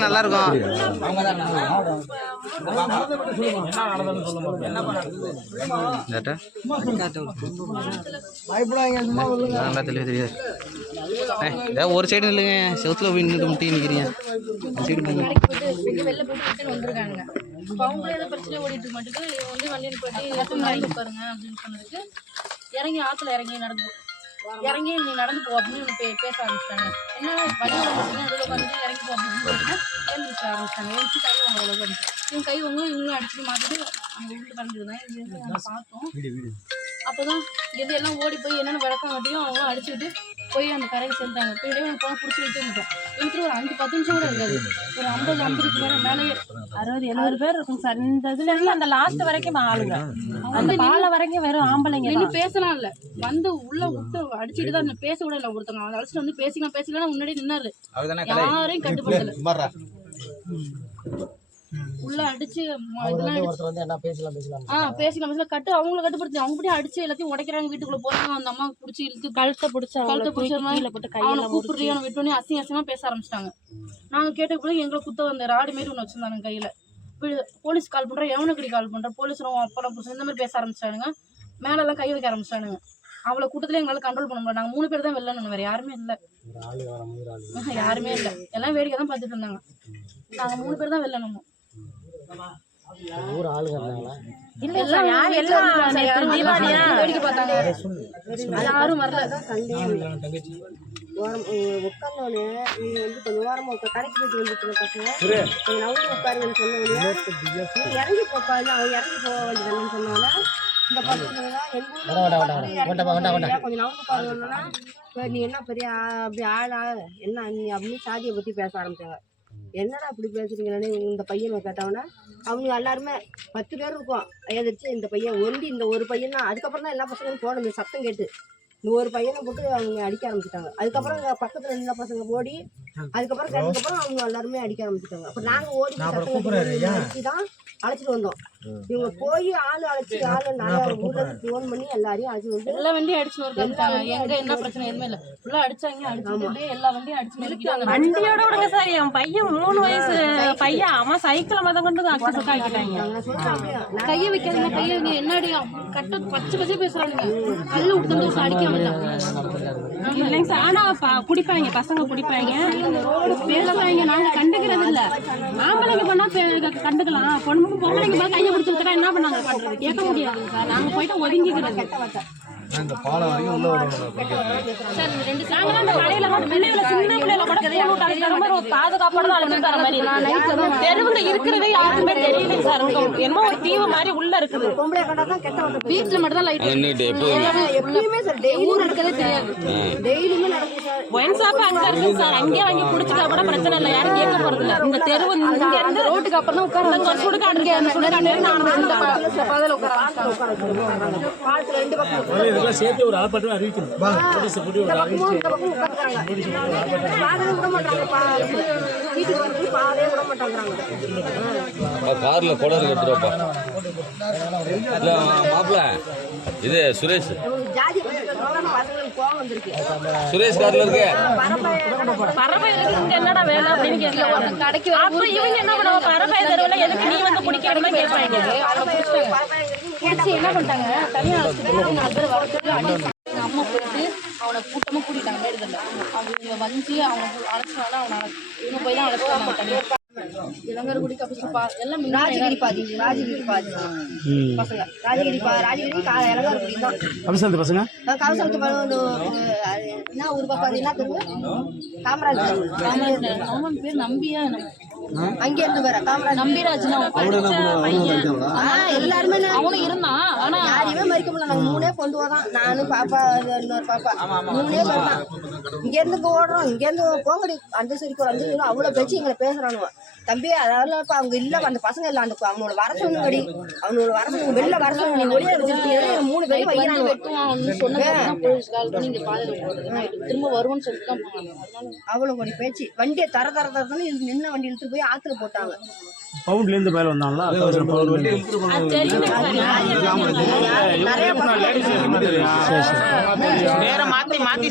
நல்லா இருக்கும். ஒரு சைடு இல்லைங்க செவுத்துல போய் நின்றுட்டு முட்டி ஏதோ பிரச்சனை ஓடிட்டு இவங்க வந்து வண்டியில் போயிட்டு இறங்கி உட்காருங்க அப்படின்னு சொன்னதுக்கு இறங்கி ஆத்துல இறங்கி நடந்து இறங்கி நீ நடந்து போ அப்படின்னு பே பேச ஆரம்பிச்சிட்டாங்க. என்ன வந்து அதில் வந்து இறங்கி போ அப்படின்னு சொல்லிட்டு எழுந்திரிச்சு ஆரம்பிச்சிட்டாங்க. எழுந்திரிச்சு கை அவங்க அவ்வளோ இவங்க கை அவங்க இவங்களும் அடிச்சுட்டு மாட்டிட்டு அங்கே விட்டு பறந்துருந்தாங்க இங்கேருந்து பார்த்தோம் அப்போதான் இங்கேருந்து எல்லாம் ஓடி போய் என்னென்ன விளக்கம் காட்டியும் அவங்க அடிச்சுட்டு போய் அந்த கரையை சேர்ந்தாங்க போய் இடையே போனால் பிடிச்சி இழுத்து வந்துட்டோம் இழுத்துட்டு ஒரு அஞ்சு பத்து நிமிஷம் கூட இருக்காது ஒரு ஐம்பது ஐம்பதுக்கு மேலே மேலேயே அறுபது எழுபது பேர் இருக்கும் சார் இந்த இதுல இருந்து அந்த லாஸ்ட் வரைக்கும் ஆளுங்க அந்த பாலம் வரைக்கும் வெறும் ஆம்பளைங்க நின்று தான். பேசலாம் இல்ல வந்து உள்ள விட்டு அடிச்சுட்டு தான் பேச கூட இல்லை ஒருத்தவங்க அதை அழைச்சிட்டு வந்து பேசிக்கலாம் பேசலாம் முன்னாடி நின்னாரு யாரையும் கட்டுப்படுத்தல உள்ள அடிச்சு இதெல்லாம் அடிச்சு வந்து என்ன பேசலாம் பேசலாம். ஆ பேசிக்கலாம் பேசலாம். கட்டு அவங்கள கட்டுப்படுத்தி அவங்க அப்படியே அடிச்சு எல்லாத்தையும் உடைக்கிறாங்க வீட்டுக்குள்ள. போறாங்க அந்த அம்மா புடிச்சு இழுத்து கழுத்தை பிடிச்சி கழுத்தை பிடிச்ச மாதிரி கீழே போட்டு அவனை கையெல்லாம் கூப்பிடுறீ அவனை விட்டோன்னே அசிங்க அசிங்கமா பேச ஆரம்பிச்சிட்டாங்க. நாங்க கேட்ட கூட எங்களை குத்த வந்த ராடு மாரி ஒன்று வச்சிருந்தாங்க கையில. போலீஸ் கால் பண்றோம் எவனுக்கடி கால் பண்ற போலீஸ் புருஷன் இந்த மாதிரி பேச ஆரம்பிச்சிட்டானுங்க. மேல எல்லாம் கை வைக்க ஆரம்பிச்சிட்டானுங்க. அவளை கூட்டத்துல எங்களால கண்ட்ரோல் பண்ண முடியல. நாங்க மூணு பேர் தான் வெளில வேற யாருமே இல்ல. யாருமே இல்ல. எல்லாம் வேடிக்கை தான் பார்த்துட்டு இருந்தாங்க. நாங்க மூணு பேர் தான் வெளில நின்னோம். ஊர் ஆளுங்க இருந்தாங்களா? இல்ல சார் யார் எல்லாம் நேத்து தீபாவளியா வேடிக்கை பார்த்தாங்க. யாரும் வரல. ஓரம் உட்காந்தோடனே நீங்க வந்து கொஞ்சம் ஓரமா உட்கா கடைக்கு போயிட்டு வந்துட்டு பசங்க. கொஞ்சம் நவுந்து உட்காருங்கன்னு சொன்னோடனே இறங்கி போப்பா இல்லை அவன் இறங்கி போக வேண்டியதுன்னு சொன்னோன்னே இந்த பசங்க கொஞ்சம் நவுந்து இப்ப நீ என்ன பெரிய அப்படி ஆளா? என்ன நீ அப்படின்னு சாதியை பத்தி பேச ஆரம்பிச்சாங்க என்னடா அப்படி பேசுறீங்களே இந்த பையனை கேட்டவொன்னே அவங்க எல்லாருமே பத்து பேர் இருக்கும். எதிர்த்து இந்த பையன் ஒண்டி இந்த ஒரு பையன் தான் அதுக்கப்புறம் தான் எல்லா பசங்களும் போனது சத்தம் கேட்டு. இந்த ஒரு பையனை போட்டு அவங்க அடிக்க ஆரம்பிச்சிட்டாங்க. அதுக்கப்புறம் பக்கத்துல இருந்த பசங்க ஓடி அதுக்கப்புறம் அதுக்கப்புறம் அவங்க எல்லாருமே அடிக்க ஆரம்பிச்சிட்டாங்க. அப்ப நாங்க ஓடி சத்தம் தான் அழைச்சிட்டு வந்தோம். இவங்க போய் ஆளு அழைச்சி ஆளு இருந்து ஃபோன் பண்ணி எல்லாரையும் அழைச்சி வந்து எல்லா வண்டியும் அடிச்சு நொறுக்காங்க எங்க என்ன பிரச்சனை? எதுவுமே இல்ல. ஃபுல்லா அடிச்சாங்க அடிச்சுட்டு அப்படியே எல்லா வண்டியும் அடிச்சு நொறுக்கிட்டாங்க வண்டியோட விடுங்க சார் என் பையன் மூணு வயசு பையன் அவன் சைக்கிளை மொதல் கொண்டு அக்கா ஆக்கிட்டாங்க. கைய வைக்காதீங்க கைய வைங்க. என்னடி கட்ட பச்சை பச்சை பேசுறாங்க கல்லு விட்டு வந்து அடிக்க வந்தாங்க இல்லைங்க சார் ஆனா ப- குடிப்பாங்க பசங்க குடிப்பாங்க. பேசுவாங்க நாங்க கண்டுக்கிறது இல்ல ஆம்பளைங்க பண்ணா கண்டுக்கலாம். பொண்ணு பொம்பளைங்க கையை பிடிச்சி விட்டுட்டா என்ன பண்ணாங்க? பண்றது கேட்க முடியாது. சார் நாங்க போயிட்டு ஒதுங்கிக்கிறது. இந்த ரெண்டு நாங்க அந்த கடையில கூட பிள்ளைகளை சின்ன பிள்ளைகளை கூட போன் விட்டு அழைச்சிட்டு வர மாதிரி ஒரு பாதுகாப்போட தான் அழைச்சிட்டு வர மாதிரி தெருவுல இருக்கிறதே யாருக்குமே தெரியல சார். என்னமோ ஒரு தீவு மாதிரி உள்ள இருக்குது. பொம்பளை கண்டா தான் கெட்ட வார்த்தை வீட்டுல மட்டும் தான் லைட் எப்பயுமே சார் ஊர் இருக்கதே தெரியாது. டெய்லியுமே நடக்கும் சார். ஒயின் ஷாப் அங்க இருக்கு சார். அங்கேயே வாங்கி குடிச்சிட்டா கூட பிரச்சனை இல்லை. யாரும் கேட்க போறது இல்ல. இந்த தெருவு இங்க இருந்து ரோட்டுக்கு அப்புறம் தான் உட்கார அங்க ஒரு சுடுகாடு அந்த சுடுகாடு நான் இந்த பா- பாதையில உட்கார. பாலத்துல ரெண்டு பக்கம் இதெல்லாம் சேர்த்து ஒரு ஆர்ப்பாட்டம் அறிவிக்கணும். போலீஸை போட்டு ஒரு மாட்டாங்க. பா- வீட்டுக்கு விட மாட்டாங்கிறாங்க கார்ல குடல் எடுத்துருவாப்பா இல்ல மாப்பிள்ள இது சுரேஷ். சுரேஷ் கார்ல இருக்கு. பரப்ப பறவை இருக்கு என்ன வேலை அப்படின்னு கேட்கல கடைக்கு அப்ப இவங்க என்ன பண்ணுவாங்க? பறவை தெருவுல எதுக்கு நீ வந்து குடிக்கணும்னு கேட்பாங்க. என்ன பண்ணிட்டாங்க நாலு பேர் வரதுக்கு அம்மா போயிட்டு அவனை கூட்டமா கூட்டிட்டாங்க அவங்க வந்து அவங்க அழைச்சினால அவனை இவங்க போய் தான் அழைச்சிட்டு வந்தாங்க தனியா இளங்கர் குடி கபிச்சு பா எல்லாம் ராஜகிரி பாதி ராஜகிரி பாதி. பசங்க. ராஜகிரி பா ராஜகிரி கா தான். என்ன ஊர் பாப்பா என்ன தெரு காமராஜ். காமராஜ். அவன் பேர் நம்பியா அங்க இருந்து வர. காமராஜ். நம்பிராஜ்னா ஆ எல்லாருமே அவனும் இருந்தான். ஆனா யாரையுமே மறிக்க முடியல. நாங்க மூணே கொண்டு வரோம் நானும் பாப்பா இன்னொரு பாப்பா. மூணே இங்க இருந்து ஓடுறோம் இங்க இருந்து போங்கடி. அந்த சரி போற அந்த சரி அவ்வளவு பேச்சு எங்களை பேசுறானுங்க தம்பி இப்ப அவங்க இல்ல. அந்த பசங்க இல்ல. அந்த அவனோட வர சொன்னபடி அவனோட வர வெளில வர சொன்ன நீ ஒளியா வச்சிருக்கீங்க. மூணு பேரும் பையனால வெட்டுவான்னு சொன்னதான் போலீஸ் காலத்துல நீங்க காலையில போறது திரும்ப வருவோம்னு சொல்லிட்டு தான் போனாங்க. அவ்வளோ பேச்சு. வண்டியை தர தர தர இது நின்ன வண்டி இழுத்து போய் ஆத்துல போட்டாங்க. பவுண்ட்ல இருந்து பயில வந்தாங்களா நிறைய மாத்தி மாத்தி